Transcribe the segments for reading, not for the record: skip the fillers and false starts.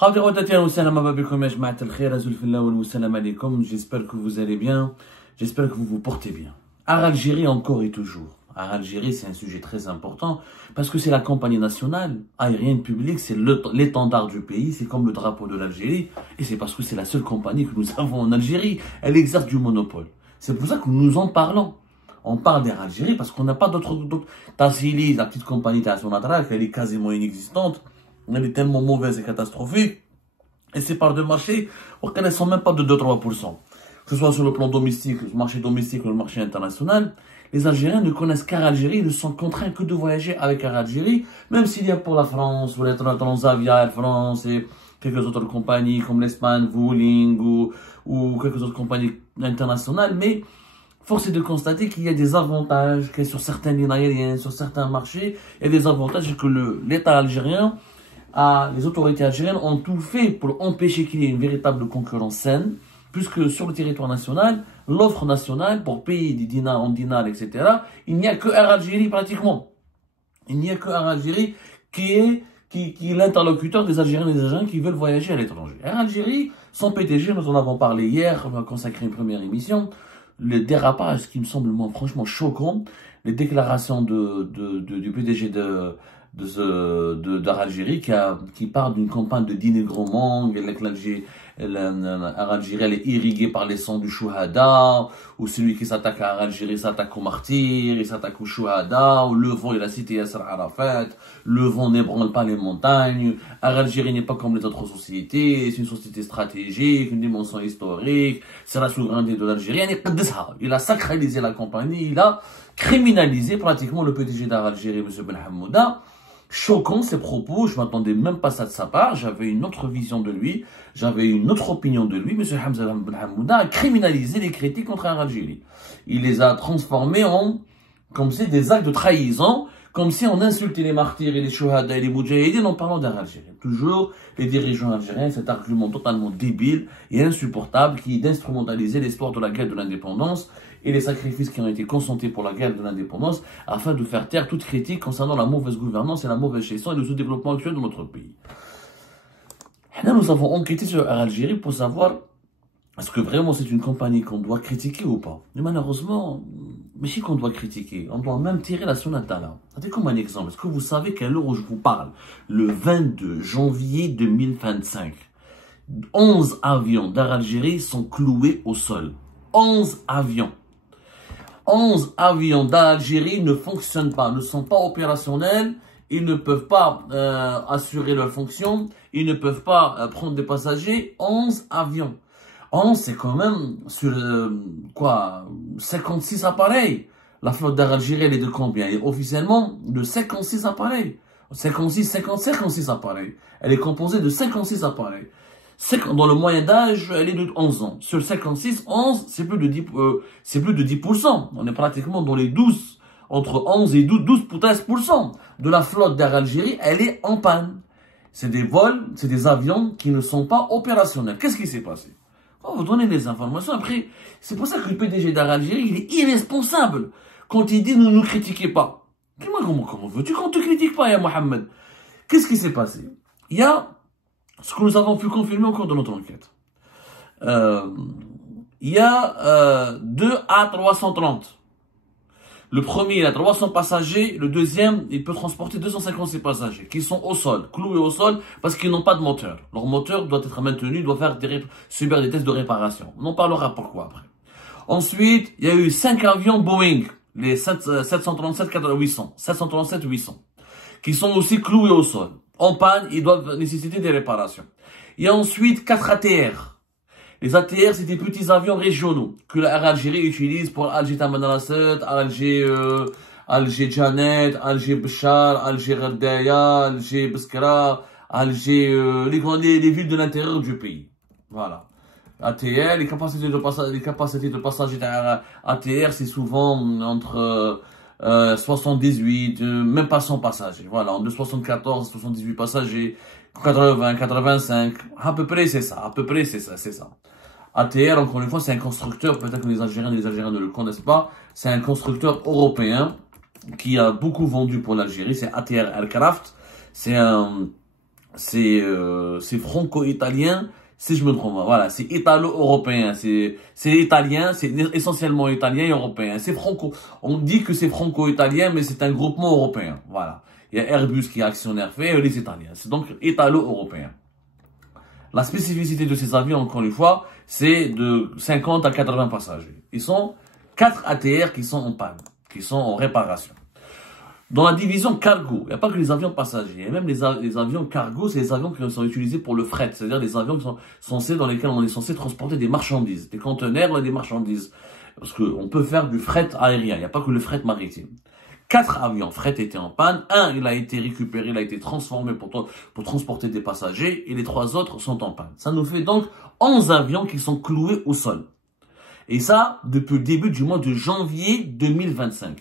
J'espère que vous allez bien, j'espère que vous vous portez bien. À Algérie encore et toujours. À Algérie, c'est un sujet très important parce que c'est la compagnie nationale aérienne publique, c'est l'étendard du pays, c'est comme le drapeau de l'Algérie et c'est parce que c'est la seule compagnie que nous avons en Algérie. Elle exerce du monopole. C'est pour ça que nous en parlons. On parle d'Air Algérie parce qu'on n'a pas d'autres. Tassili, la petite compagnie Tassonatra, elle est quasiment inexistante. Elle est tellement mauvaise et catastrophique. Et ces parts de marché, elles ne sont même pas de 2-3%. Que ce soit sur le plan domestique, le marché domestique ou le marché international, les Algériens ne connaissent qu'Air Algérie, ils ne sont contraints que de voyager avec Air Algérie, même s'il y a pour la France, ou les Transavia, Air France et quelques autres compagnies comme l'Espagne, Vueling ou quelques autres compagnies internationales, mais force est de constater qu'il y a des avantages, que sur certaines lignes aériennes, sur certains marchés, il y a des avantages que l'État algérien, les autorités algériennes ont tout fait pour empêcher qu'il y ait une véritable concurrence saine, puisque sur le territoire national, l'offre nationale pour payer des dinars en dinars, etc., il n'y a que Air Algérie pratiquement. Il n'y a que Air Algérie qui est l'interlocuteur des Algériens et des Algériens qui veulent voyager à l'étranger. Air Algérie, son PDG, nous en avons parlé hier, on va consacrer une première émission, le dérapage, ce qui me semble moi, franchement choquant, les déclarations du PDG d'Air Algérie qui parle d'une campagne de dénigrement, Algérie elle est irriguée par les sangs du Chouhada, ou celui qui s'attaque à Algérie s'attaque aux martyrs, il s'attaque au Chouhada, ou le vent il a cité Yasser Arafat, le vent n'ébranle pas les montagnes, Algérie n'est pas comme les autres sociétés, c'est une société stratégique, une dimension historique, c'est la souveraineté de l'Algérie, il a sacralisé la compagnie, il a criminalisé pratiquement le PDG d'Air Algérie, M. Ben Hamouda. Choquant ces propos, je m'attendais même pas ça de sa part, j'avais une autre vision de lui, j'avais une autre opinion de lui. M. Hamza Ben Hamouda a criminalisé les critiques contre Air Algérie. Il les a transformés comme si des actes de trahison, comme si on insultait les martyrs et les chouhada et les moudjahidines en parlant d'Air Algérie. Toujours les dirigeants algériens, cet argument totalement débile et insupportable qui est d'instrumentaliser l'histoire de la guerre de l'indépendance et les sacrifices qui ont été consentis pour la guerre de l'indépendance afin de faire taire toute critique concernant la mauvaise gouvernance et la mauvaise gestion et le sous-développement actuel de notre pays. Et là, nous avons enquêté sur Air Algérie pour savoir est-ce que vraiment c'est une compagnie qu'on doit critiquer ou pas. Mais malheureusement, mais si qu'on doit critiquer, on doit même tirer la sonnette là. C'est comme un exemple. Est-ce que vous savez qu'à l'heure où je vous parle, le 22 janvier 2025, 11 avions d'Air Algérie sont cloués au sol. 11 avions. 11 avions d'Algérie ne fonctionnent pas, ne sont pas opérationnels, ils ne peuvent pas assurer leur fonction, ils ne peuvent pas prendre des passagers. 11 avions. 11, c'est quand même sur 56 appareils. La flotte d'Air Algérie, elle est de combien? Elle est officiellement de 56 appareils. 56 appareils. Elle est composée de 56 appareils. Dans le moyen d'âge, elle est de 11 ans. Sur 56, 11, c'est plus de 10%. On est pratiquement dans les 12, entre 11 et 12-13% de la flotte d'Air Algérie, elle est en panne. C'est des vols, c'est des avions qui ne sont pas opérationnels. Qu'est-ce qui s'est passé? On va vous donner les informations. Après, c'est pour ça que le PDG d'Air Algérie, il est irresponsable quand il dit ne nous critiquez pas. Dis-moi comment veux-tu qu'on te critique pas, ya Mohamed? Qu'est-ce qui s'est passé? Il y a ce que nous avons pu confirmer au cours de notre enquête. Il y a 2 A330. Le premier, il a 300 passagers. Le deuxième, il peut transporter 256 passagers qui sont au sol, cloués au sol parce qu'ils n'ont pas de moteur. Leur moteur doit être maintenu, doit subir des tests de réparation. On en parlera pourquoi après. Ensuite, il y a eu 5 avions Boeing, les 737-800, qui sont aussi cloués au sol. En panne, ils doivent nécessiter des réparations. Il y a ensuite 4 ATR. Les ATR, c'est des petits avions régionaux que l'Air Algérie utilise pour Alger Tamanrasset, Alger Janet, Alger Béchar, Alger Gardaya, Alger Beskra, Alger, les villes de l'intérieur du pays. Voilà. ATR, les capacités de passagers ATR, c'est souvent entre 78, même pas 100 passagers. Voilà, entre 74 et 78 passagers, 80, 85, à peu près c'est ça, c'est ça. ATR, encore une fois, c'est un constructeur, peut-être que les Algériens ne le connaissent pas, c'est un constructeur européen qui a beaucoup vendu pour l'Algérie, c'est ATR Aircraft, c'est un c'est franco-italien, si je me trompe pas. Voilà, c'est italo-européen, c'est italien, c'est essentiellement italien et européen. C'est franco. On dit que c'est franco-italien, mais c'est un groupement européen. Voilà. Il y a Airbus qui est actionnaire fait, et les Italiens. C'est donc italo-européen. La spécificité de ces avions, encore une fois, c'est de 50 à 80 passagers. Ils sont 4 ATR qui sont en panne, qui sont en réparation. Dans la division cargo, il n'y a pas que les avions passagers, il y a même les avions cargo, c'est les avions qui sont utilisés pour le fret, c'est-à-dire des avions qui sont censés, dans lesquels on est censé transporter des marchandises, des conteneurs et des marchandises. Parce qu'on peut faire du fret aérien, il n'y a pas que le fret maritime. 4 avions fret étaient en panne, un il a été récupéré, il a été transformé pour transporter des passagers, et les 3 autres sont en panne. Ça nous fait donc 11 avions qui sont cloués au sol. Et ça, depuis le début du mois de janvier 2025.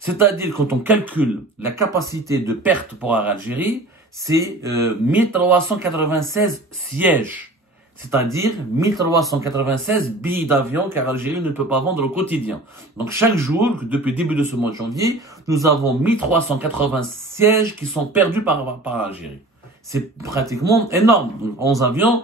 C'est-à-dire, quand on calcule la capacité de perte pour Air Algérie, c'est 1396 sièges. C'est-à-dire 1396 billets d'avion qu'Air Algérie ne peut pas vendre au quotidien. Donc chaque jour, depuis le début de ce mois de janvier, nous avons 1380 sièges qui sont perdus par Algérie. C'est pratiquement énorme. 11 avions,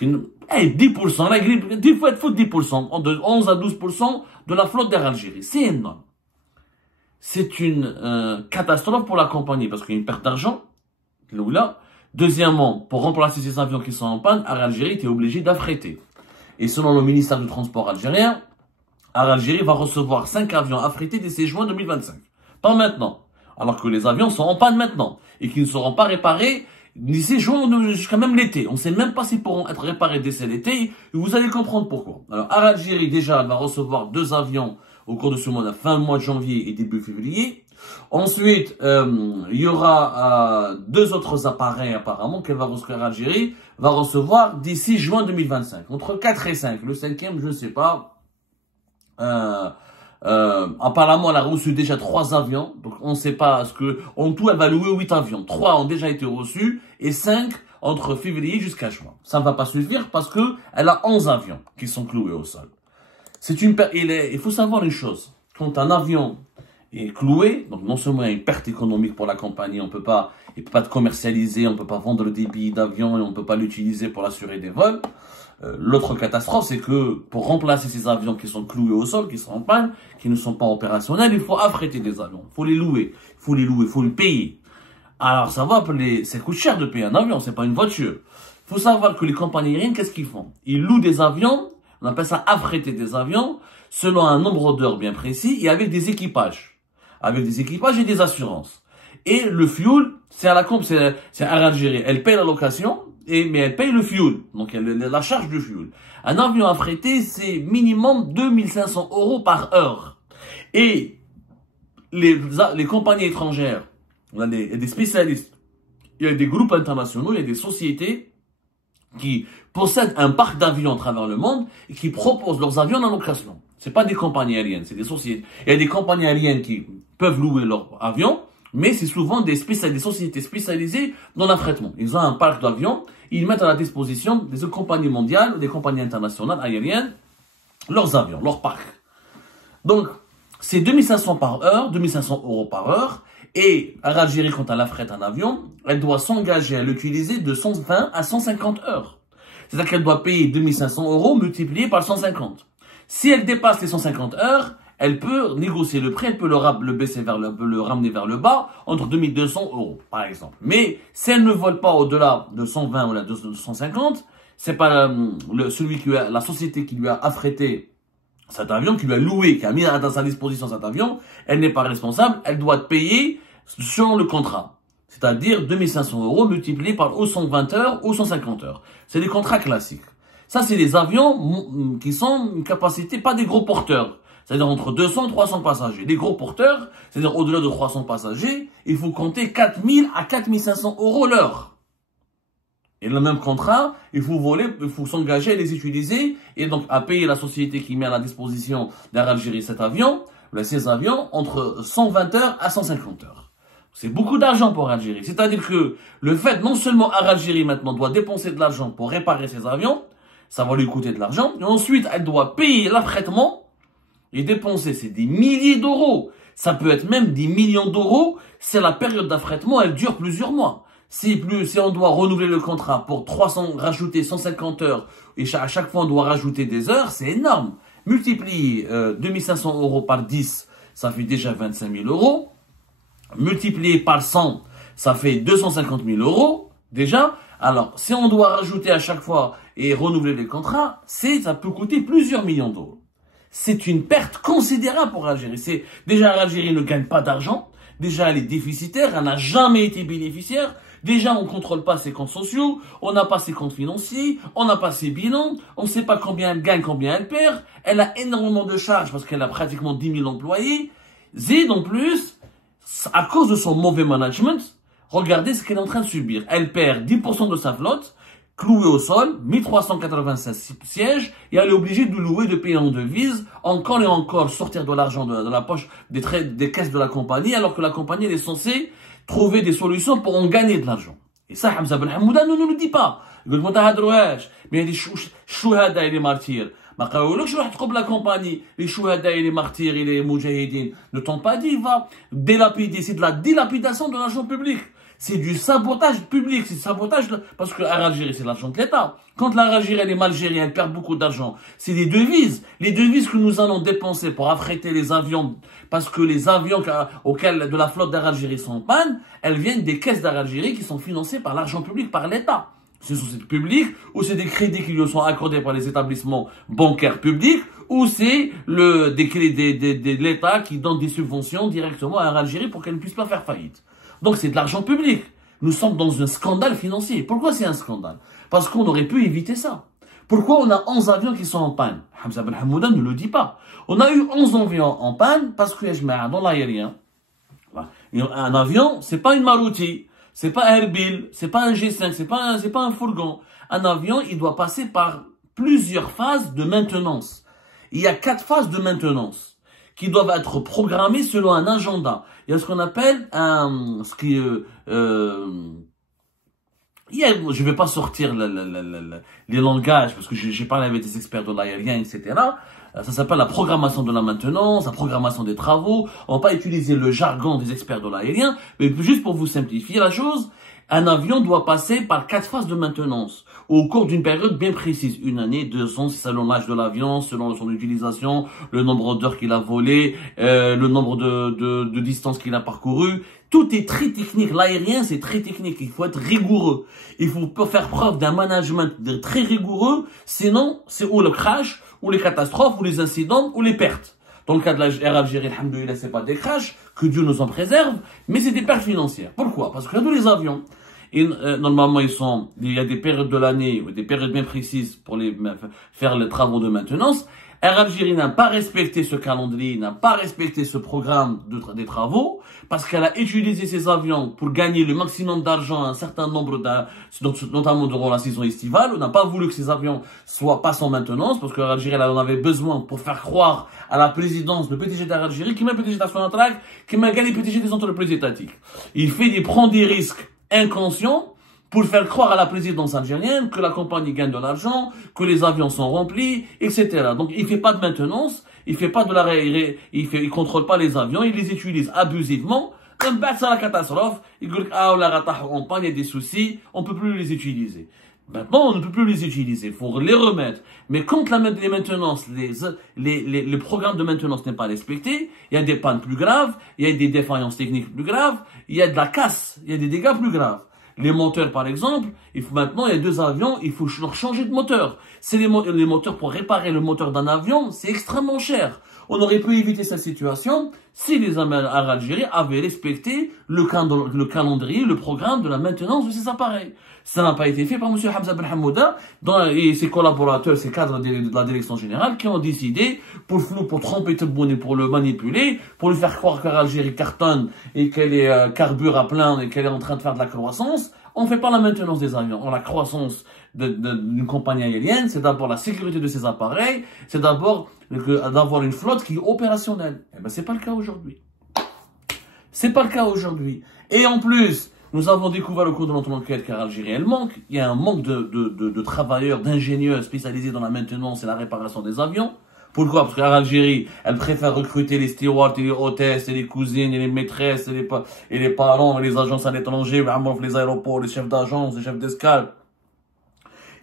10%, la grippe, il faut être fou de 10%, de 11 à 12% de la flotte d'Air Algérie. C'est énorme. C'est une catastrophe pour la compagnie parce qu'il y a une perte d'argent. Là. Deuxièmement, pour remplacer ces avions qui sont en panne, Air Algérie était obligé d'affréter. Et selon le ministère du Transport algérien, Air Algérie va recevoir 5 avions affrétés d'ici juin 2025. Pas maintenant. Alors que les avions sont en panne maintenant et qui ne seront pas réparés d'ici juin jusqu'à même l'été. On ne sait même pas s'ils pourront être réparés d'ici l'été. Et vous allez comprendre pourquoi. Alors, Air Algérie, déjà, elle va recevoir 2 avions au cours de ce mois, la fin mois de janvier et début février. Ensuite, il y aura 2 autres appareils apparemment qu'elle va recevoir, Algérie va recevoir d'ici juin 2025. Entre 4 et 5. Le 5e, je ne sais pas. Apparemment, elle a reçu déjà 3 avions. Donc, on ne sait pas ce que... En tout, elle va louer 8 avions. 3 ont déjà été reçus et 5 entre février jusqu'à juin. Ça ne va pas suffire parce que elle a 11 avions qui sont cloués au sol. Il faut savoir une chose. Quand un avion est cloué, donc non seulement il y a une perte économique pour la compagnie, il ne peut pas être commercialisé, on ne peut pas vendre des billets d'avion et on ne peut pas l'utiliser pour assurer des vols. L'autre catastrophe, c'est que pour remplacer ces avions qui sont cloués au sol, qui sont en panne, qui ne sont pas opérationnels, il faut affréter des avions. Il faut les louer, il faut les payer. Alors ça coûte cher de payer un avion, c'est pas une voiture. Il faut savoir que les compagnies aériennes, qu'est-ce qu'ils font? Ils louent des avions. On appelle ça affréter des avions selon un nombre d'heures bien précis et avec des équipages. Avec des équipages et des assurances. Et le fuel, c'est à la compte, c'est Air Algérie. Elle paye la location, mais elle paye le fuel. Donc, la charge du fuel. Un avion affrété, c'est minimum 2500 € par heure. Et les compagnies étrangères, il y a des spécialistes, il y a des groupes internationaux, il y a des sociétés qui possèdent un parc d'avions à travers le monde et qui proposent leurs avions en location. C'est pas des compagnies aériennes, c'est des sociétés. Il y a des compagnies aériennes qui peuvent louer leurs avions, mais c'est souvent des sociétés spécialisées dans l'affrètement. Ils ont un parc d'avions, ils mettent à la disposition des compagnies mondiales, des compagnies internationales aériennes, leurs avions, leur parc. Donc, c'est 2500 par heure, 2500 € par heure, et Air Algérie, quand elle affrète un avion, elle doit s'engager à l'utiliser de 120 à 150 heures. C'est-à-dire qu'elle doit payer 2500 € multiplié par 150. Si elle dépasse les 150 heures, elle peut négocier le prix, elle peut le ramener vers le bas, entre 2200 € par exemple. Mais si elle ne vole pas au-delà de 120 ou de 250, c'est pas la société qui lui a affrété cet avion, qui lui a loué, qui a mis à sa disposition cet avion, elle n'est pas responsable, elle doit payer selon le contrat. C'est-à-dire 2500 € multipliés par ou 120 heures ou 150 heures. C'est des contrats classiques. Ça, c'est des avions qui sont une capacité, pas des gros porteurs. C'est-à-dire entre 200 et 300 passagers. Les gros porteurs, c'est-à-dire au-delà de 300 passagers, il faut compter 4000 à 4500 € l'heure. Et le même contrat, il faut s'engager à les utiliser et donc à payer la société qui met à la disposition d'Air Algérie ces avions entre 120 heures à 150 heures. C'est beaucoup d'argent pour Algérie. C'est-à-dire que le fait, non seulement Air Algérie maintenant doit dépenser de l'argent pour réparer ses avions, ça va lui coûter de l'argent, et ensuite elle doit payer l'affrètement et dépenser, c'est des milliers d'euros. Ça peut être même des millions d'euros, c'est la période d'affrètement, elle dure plusieurs mois. Si on doit renouveler le contrat pour rajouter 150 heures, et à chaque fois on doit rajouter des heures, c'est énorme. Multiplie 2500 euros par 10, ça fait déjà 25 000 euros. Multiplié par 100, ça fait 250 000 euros, déjà. Alors, si on doit rajouter à chaque fois et renouveler les contrats, ça peut coûter plusieurs millions d'euros. C'est une perte considérable pour l'Algérie. Déjà, l'Algérie ne gagne pas d'argent. Déjà, elle est déficitaire. Elle n'a jamais été bénéficiaire. Déjà, on ne contrôle pas ses comptes sociaux. On n'a pas ses comptes financiers. On n'a pas ses bilans. On ne sait pas combien elle gagne, combien elle perd. Elle a énormément de charges parce qu'elle a pratiquement 10 000 employés. Zid, en plus, à cause de son mauvais management, regardez ce qu'elle est en train de subir. Elle perd 10% de sa flotte, clouée au sol, 1396 sièges, et elle est obligée de louer, de payer en devises, encore et encore sortir de l'argent de la poche des caisses de la compagnie, alors que la compagnie elle est censée trouver des solutions pour en gagner de l'argent. Et ça, Hamza Ben Hamouda ne nous le dit pas. Il dit, mais il y a des chouhada et les martyrs. ما قالولكش روح تقوم لا كومباني les chouhada et les martyrs et les moudjahidines ne t'ont pas dit va délapider, c'est de la dilapidation de l'argent public, c'est du sabotage public, c'est du sabotage parce que l'Algérie c'est l'argent de l'État. Quand l'Algérie elle est malgérienne, elle perd beaucoup d'argent, c'est des devises, les devises que nous allons dépenser pour affréter les avions, parce que les avions auxquels de la flotte d'Algérie sont en panne, elles viennent des caisses d'Algérie qui sont financées par l'argent public, par l'État. C'est sociétés publiques, ou c'est des crédits qui lui sont accordés par les établissements bancaires publics, ou c'est l'État qui donne des subventions directement à l'Algérie pour qu'elle ne puisse pas faire faillite. Donc c'est de l'argent public. Nous sommes dans un scandale financier. Pourquoi c'est un scandale? Parce qu'on aurait pu éviter ça. Pourquoi on a 11 avions qui sont en panne? Hamza Ben Hamouda ne le dit pas. On a eu 11 avions en panne parce que dans l'aérien, un avion, c'est pas une Maruti. C'est pas un Erbil, c'est pas un G5, c'est pas un fourgon. Un avion, il doit passer par plusieurs phases de maintenance. Il y a 4 phases de maintenance qui doivent être programmées selon un agenda. Il y a ce qu'on appelle je vais pas sortir les langages parce que j'ai parlé avec des experts de l'aérien, etc. Ça s'appelle la programmation de la maintenance, la programmation des travaux. On va pas utiliser le jargon des experts de l'aérien, mais juste pour vous simplifier la chose, un avion doit passer par 4 phases de maintenance au cours d'une période bien précise. 1 année, 2 ans, selon l'âge de l'avion, selon son utilisation, le nombre d'heures qu'il a volé, le nombre de distances qu'il a parcouru. Tout est très technique. L'aérien, c'est très technique. Il faut être rigoureux. Il faut faire preuve d'un management très rigoureux. Sinon, c'est ou le crash, ou les catastrophes, ou les incidents, ou les pertes. Dans le cas de l'Air Algérie, alhamdoulilah, c'est pas des crashs, que Dieu nous en préserve, mais c'est des pertes financières. Pourquoi? Parce que tous les avions, normalement, il y a des périodes de l'année, ou des périodes bien précises pour faire les travaux de maintenance. Air Algérie n'a pas respecté ce calendrier, n'a pas respecté ce programme des travaux, parce qu'elle a utilisé ses avions pour gagner le maximum d'argent à un certain nombre notamment durant la saison estivale. On n'a pas voulu que ces avions passent en maintenance, parce que Air Algérie, elle en avait besoin pour faire croire à la présidence, le PDG d'Air Algérie, qui m'a PDG d'Assonatrac, qui m'a gagné PDG des entreprises étatiques. Il prend des risques inconscients, pour faire croire à la présidence algérienne que la compagnie gagne de l'argent, que les avions sont remplis, etc. Donc, il fait pas de maintenance, il fait pas de il contrôle pas les avions, il les utilise abusivement. Comme ça, c'est la catastrophe. Il dit, on panne, il y a des soucis, on peut plus les utiliser. Maintenant, on ne peut plus les utiliser, il faut les remettre. Mais quand les maintenances, les programmes de maintenance n'est pas respecté, il y a des pannes plus graves, il y a des défaillances techniques plus graves, il y a de la casse, il y a des dégâts plus graves. Les moteurs, par exemple, maintenant, il y a 2 avions, il faut leur changer de moteur. C'est les moteurs pour réparer le moteur d'un avion, c'est extrêmement cher. On aurait pu éviter cette situation si les Air Algérie avaient respecté le calendrier, le programme de la maintenance de ces appareils. Ça n'a pas été fait par M. Hamza Ben Hamouda et ses collaborateurs, ses cadres de la direction générale qui ont décidé pour tromper Tebboune et pour le manipuler, pour lui faire croire qu'Air Algérie cartonne et qu'elle est carbure à plein et qu'elle est en train de faire de la croissance. On ne fait pas la maintenance des avions. La croissance d'une compagnie aérienne, c'est d'abord la sécurité de ses appareils, c'est d'abord d'avoir une flotte qui est opérationnelle. Eh ben, c'est pas le cas aujourd'hui. C'est pas le cas aujourd'hui. Et en plus, nous avons découvert au cours de notre enquête qu'Air Algérie, il y a un manque de travailleurs, d'ingénieurs spécialisés dans la maintenance et la réparation des avions. Pourquoi? Parce qu'en Algérie, elle préfère recruter les stewards et les hôtesses et les cousines et les maîtresses et les parents et les agences à l'étranger, les aéroports, les chefs d'agence, les chefs d'escale.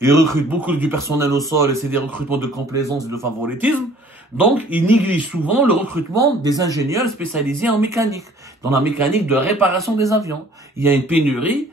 Ils recrutent beaucoup du personnel au sol et c'est des recrutements de complaisance et de favoritisme. Donc, ils négligent souvent le recrutement des ingénieurs spécialisés en mécanique, dans la mécanique de réparation des avions. Il y a une pénurie.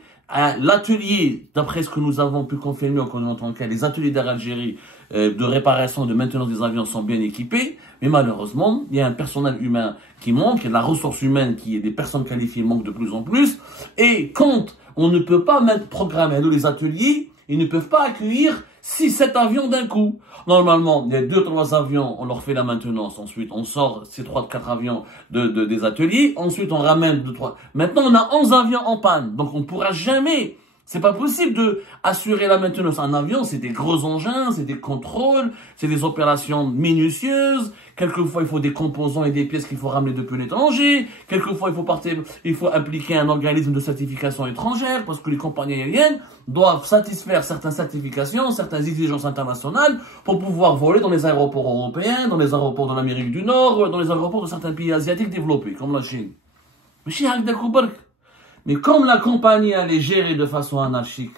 L'atelier, d'après ce que nous avons pu confirmer en tant que les ateliers d'Air Algérie de réparation et de maintenance des avions sont bien équipés, mais malheureusement, il y a un personnel humain qui manque, il y a de la ressource humaine qui est des personnes qualifiées manquent de plus en plus, et quand on ne peut pas programmer les ateliers, ils ne peuvent pas accueillir 6-7 avions d'un coup. Normalement, il y a 2-3 avions, on leur fait la maintenance. Ensuite, on sort ces 3-4 avions des ateliers. Ensuite, on ramène 2-3. Maintenant, on a 11 avions en panne. Donc, on ne pourra jamais. C'est pas possible de assurer la maintenance. Un avion, c'est des gros engins, c'est des contrôles, c'est des opérations minutieuses. Quelquefois, il faut des composants et des pièces qu'il faut ramener depuis l'étranger. Quelquefois, il faut impliquer un organisme de certification étrangère parce que les compagnies aériennes doivent satisfaire certaines certifications, certaines exigences internationales pour pouvoir voler dans les aéroports européens, dans les aéroports de l'Amérique du Nord, dans les aéroports de certains pays asiatiques développés, comme la Chine. Mais comme la compagnie elle est gérée de façon anarchique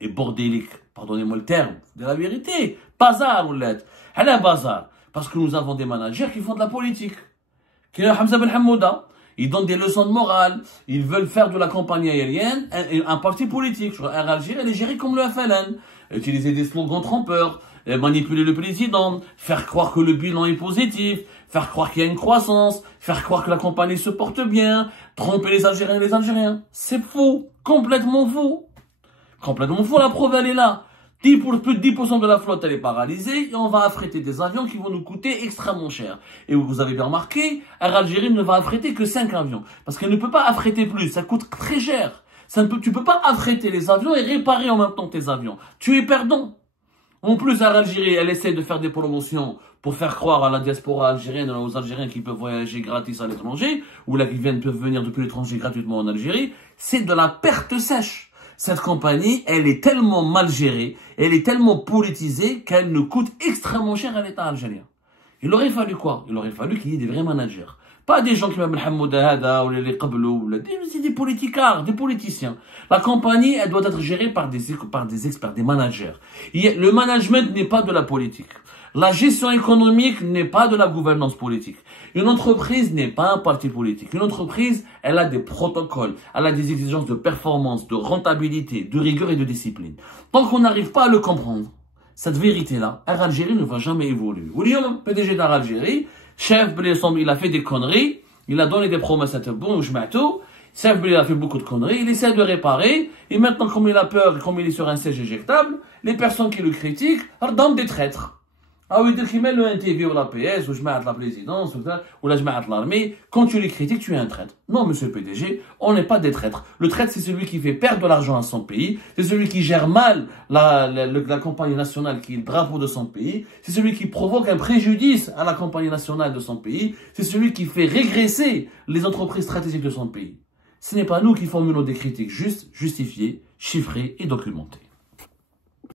et bordélique, pardonnez-moi le terme, c'est de la vérité, bazar ou l'être, elle est bazar, parce que nous avons des managers qui font de la politique. Qui est Hamza Ben Hamouda, ils donnent des leçons de morale, ils veulent faire de la compagnie aérienne un parti politique. Air Algérie, elle est gérée comme le FLN, utiliser des slogans trompeurs, manipuler le président, faire croire que le bilan est positif, faire croire qu'il y a une croissance, faire croire que la compagnie se porte bien, tromper les Algériens et les Algériens. C'est faux, complètement faux. Complètement faux, la preuve elle est là. Plus de 10% de la flotte elle est paralysée et on va affréter des avions qui vont nous coûter extrêmement cher. Et vous avez bien remarqué, Air Algérie ne va affréter que 5 avions. Parce qu'elle ne peut pas affréter plus, ça coûte très cher. Tu peux pas affréter les avions et réparer en même temps tes avions. Tu es perdant. En plus, Air Algérie, elle essaie de faire des promotions pour faire croire à la diaspora algérienne, aux Algériens qui peuvent voyager gratis à l'étranger, ou là qui peuvent venir depuis l'étranger gratuitement en Algérie. C'est de la perte sèche. Cette compagnie, elle est tellement mal gérée, elle est tellement politisée qu'elle nous coûte extrêmement cher à l'État algérien. Il aurait fallu quoi? Il aurait fallu qu'il y ait des vrais managers. Pas des gens qui m'appellent Hamouda Hada ou les Qablou, c'est des politicards, des politiciens. La compagnie, elle doit être gérée par des experts, des managers. Le management n'est pas de la politique. La gestion économique n'est pas de la gouvernance politique. Une entreprise n'est pas un parti politique. Une entreprise, elle a des protocoles, elle a des exigences de performance, de rentabilité, de rigueur et de discipline. Tant qu'on n'arrive pas à le comprendre, cette vérité-là, Air Algérie ne va jamais évoluer. William, PDG d'Air Algérie, chef, il a fait des conneries, il a donné des promesses à tout bon, je mets tout. Chef, il a fait beaucoup de conneries, il essaie de réparer, et maintenant, comme il a peur, comme il est sur un siège éjectable, les personnes qui le critiquent, donnent des traîtres. Ah oui, donc il met le NTV ou la PS, ou je mets la présidence, ou là je mets l'armée. Quand tu les critiques, tu es un traître. Non, monsieur le PDG, on n'est pas des traîtres. Le traître, c'est celui qui fait perdre de l'argent à son pays. C'est celui qui gère mal la compagnie nationale qui est le drapeau de son pays. C'est celui qui provoque un préjudice à la compagnie nationale de son pays. C'est celui qui fait régresser les entreprises stratégiques de son pays. Ce n'est pas nous qui formulons des critiques justes, justifiées, chiffrées et documentées.